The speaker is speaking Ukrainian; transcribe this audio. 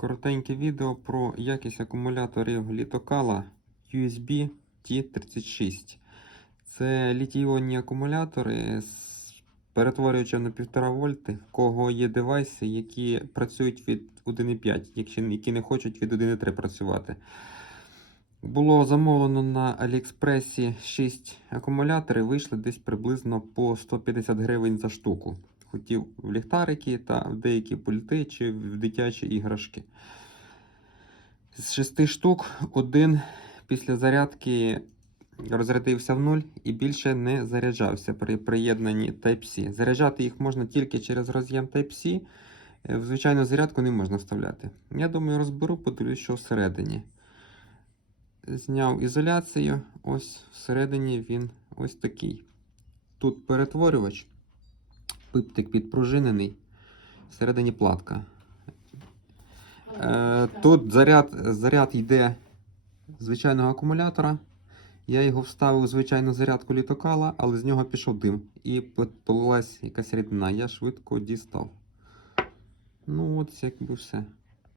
Коротеньке відео про якість акумуляторів літокала USB T36. Це літій-іонні акумулятори з перетворювачем на 1,5 вольти, в кого є девайси, які працюють від 1,5, які не хочуть від 1,3 працювати. Було замовлено на Аліекспресі 6 акумуляторів, вийшли десь приблизно по 150 гривень за штуку. Хотів в ліхтарики та в деякі пульти чи в дитячі іграшки. З шести штук один після зарядки розрядився в нуль і більше не заряджався при приєднанні Type-C. Заряджати їх можна тільки через роз'єм Type-C. Е, В звичайну зарядку не можна вставляти. Я думаю, розберу, подивлюсь, що всередині. Зняв ізоляцію. Ось всередині він ось такий. Тут перетворювач, пиптик підпружинений, всередині платка. Е, тут заряд, заряд йде звичайного акумулятора. Я його вставив у звичайну зарядку літокала, але з нього пішов дим і полилась якась рідина. Я швидко дістав. Ну, от якби все.